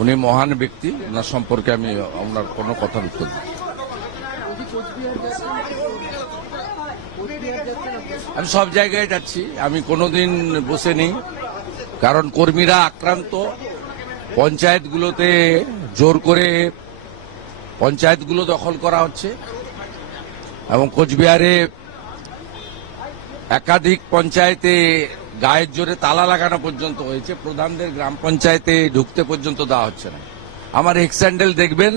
উনি মহান ব্যক্তি, ওনার সম্পর্কে আমি ওনার কোনো কথার উত্তর আমি সব জায়গায় যাচ্ছি, আমি কোনোদিন বসে নেই, কারণ কর্মীরা আক্রান্ত। পঞ্চায়েতগুলোতে জোর করে পঞ্চায়েতগুলো দখল করা হচ্ছে এবং কোচবিহারে একাধিক পঞ্চায়েতে গায়ের জোরে তালা লাগানো পর্যন্ত হয়েছে। প্রধানদের গ্রাম পঞ্চায়েতে ঢুকতে পর্যন্ত দেওয়া হচ্ছে না। আমার এক্স্যান্ডেল দেখবেন,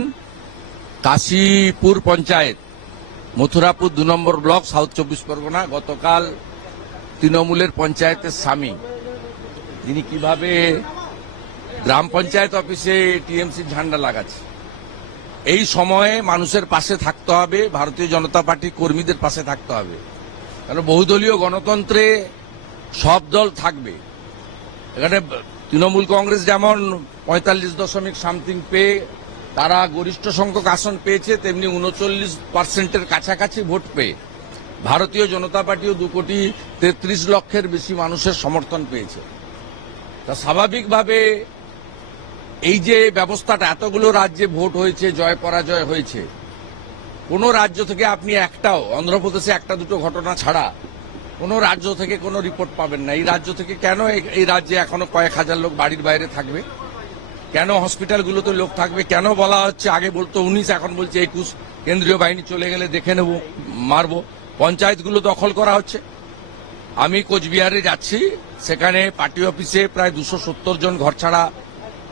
কাশীপুর পঞ্চায়েত, মথুরাপুর দু নম্বর ব্লক, সাউথ চব্বিশ পরগনা, গতকাল তৃণমূলের পঞ্চায়েতের স্বামী। তিনি কীভাবে গ্রাম পঞ্চায়েত অফিসে টিএমসি ঝান্ডা লাগাচ্ছে। এই সময়ে মানুষের পাশে থাকতে হবে, ভারতীয় জনতা পার্টির কর্মীদের পাশে থাকতে হবে। কারণ বহুদলীয় গণতন্ত্রে সব দল থাকবে। এখানে তৃণমূল কংগ্রেস যেমন পঁয়তাল্লিশ দশমিক সামথিং পেয়ে, তারা গরিষ্ঠ সংখ্যক আসন পেয়েছে, তেমনি উনচল্লিশ পার্সেন্টের কাছাকাছি ভোট পেয়ে। ভারতীয় জনতা পার্টিও দু কোটি তেত্রিশ লক্ষের বেশি মানুষের সমর্থন পেয়েছে। তা স্বাভাবিকভাবে এই যে ব্যবস্থাটা, এতগুলো রাজ্যে ভোট হয়েছে, জয় পরাজয় হয়েছে, কোনো রাজ্য থেকে আপনি একটাও, অন্ধ্রপ্রদেশে একটা দুটো ঘটনা ছাড়া কোন রাজ্য থেকে কোনো রিপোর্ট পাবেন না। এই রাজ্য থেকে কেন এই- রাজ্যে এখনও কয়েক হাজার লোক বাড়ির বাইরে থাকবে? কেন হসপিটালগুলোতে লোক থাকবে? কেন বলা হচ্ছে? আগে বলতো উনিশ, এখন বলছে একুশ। কেন্দ্রীয় বাহিনী চলে গেলে দেখে নেব, মারবো। পঞ্চায়েতগুলো দখল করা হচ্ছে। আমি কোচবিহারে যাচ্ছি। সেখানে পার্টি অফিসে প্রায় দুশো সত্তর জন ঘর ছাড়া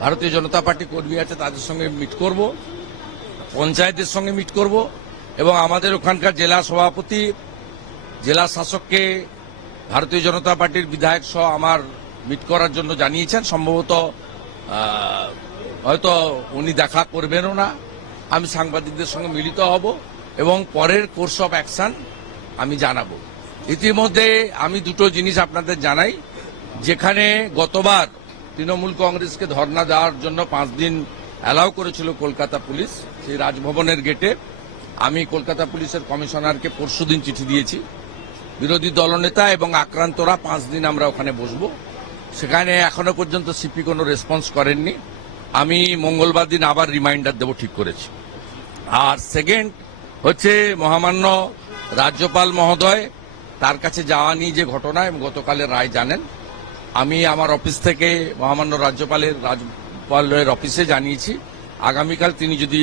ভারতীয় জনতা পার্টি কর্মী আছে, তাদের সঙ্গে মিট করব। পঞ্চায়েতের সঙ্গে মিট করব। এবং আমাদের ওখানকার জেলা সভাপতি জেলা শাসককে ভারতীয় জনতা পার্টির বিধায়ক সহ আমার মিট করার জন্য জানিয়েছেন। সম্ভবত হয়তো উনি দেখা করবেনও না। আমি সাংবাদিকদের সঙ্গে মিলিত হব এবং পরের কোর্স অফ অ্যাকশন আমি জানাব। ইতিমধ্যে আমি দুটো জিনিস আপনাদের জানাই। যেখানে গতবার তৃণমূল কংগ্রেসকে ধর্ণা দেওয়ার জন্য পাঁচ দিন অ্যালাউ করেছিল কলকাতা পুলিশ, সেই রাজভবনের গেটে। আমি কলকাতা পুলিশের কমিশনারকে পরশুদিন চিঠি দিয়েছি। বিরোধী দলনেতা এবং আক্রান্তরা পাঁচ দিন আমরা ওখানে বসবো। সেখানে এখনও পর্যন্ত সিপি কোনো রেসপন্স করেননি। আমি মঙ্গলবার দিন আবার রিমাইন্ডার দেবো ঠিক করেছি। আর সেকেন্ড হচ্ছে মহামান্য রাজ্যপাল মহোদয়, তার কাছে যাওয়া নিয়ে যে ঘটনা এবং গতকালের রায় জানেন। আমি আমার অফিস থেকে মহামান্য রাজ্যপালের রাজ্যপালের অফিসে জানিয়েছি। আগামীকাল তিনি যদি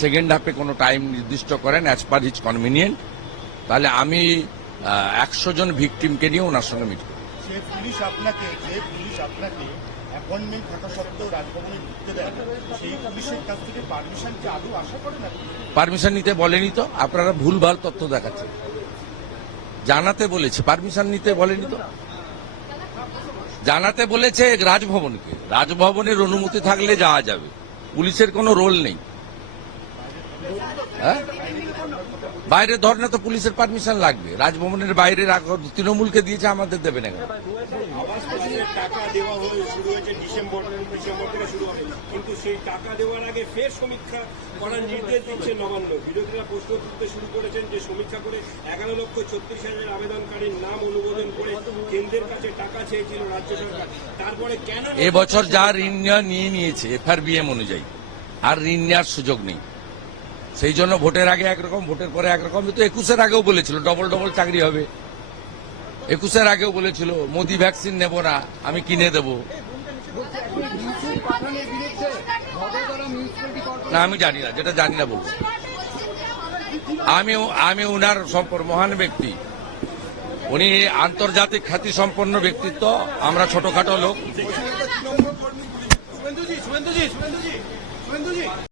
সেকেন্ড হাফে কোনো টাইম নির্দিষ্ট করেন অ্যাজ পার হিজ কনভিনিয়েন্ট তাহলে আমি একশো জন ভিকটিমকে নিয়ে ওনার সঙ্গে মিট। করব পুলিশ আপনাকে যে পুলিশ আপনাকে অ্যাপয়েন্টমেন্ট থাকা সত্ত্বেও রাজভবনে ঢুকতে দেয় সেই পুলিশের কাছ থেকে পারমিশন কি আদৌ আশা করেন আপনি? পারমিশন নিতে বলেনি তো? আপনারা ভুলভাল তথ্য দেখাচ্ছেন। জানাতে বলেছে। পারমিশন নিতে বলেনি তো? জানাতে বলেছে রাজভবনকে। রাজভবনের অনুমতি থাকলে যাওয়া যাবে। পুলিশের কোনো রোল নেই। হ্যাঁ? বাইরে ধরনে তো পুলিশের পারমিশন লাগবে। রাজভবনের বাইরে তৃণমূলকে দিয়েছে, আমাদের দেবে না এবছর যা ঋণ নিয়ে নিয়েছে? এফআরবিএম অনুযায়ী। আর ঋণ নেওয়ার সুযোগ নেই। সেই জন্য ভোটের আগে একরকম, ভোটের পরে একরকম। তো একুশের আগেও বলেছিল ডবল ডবল চাকরি হবে। একুশের আগেও বলেছিল, মোদি ভ্যাকসিন নেব না, আমি কিনে দেব। না, আমি জানি না, যেটা জানি না বলব আমি আমি উনার সম্পর্ক মহান ব্যক্তি। উনি আন্তর্জাতিক খ্যাতি সম্পন্ন ব্যক্তিত্ব, আমরা ছোটখাটো লোক।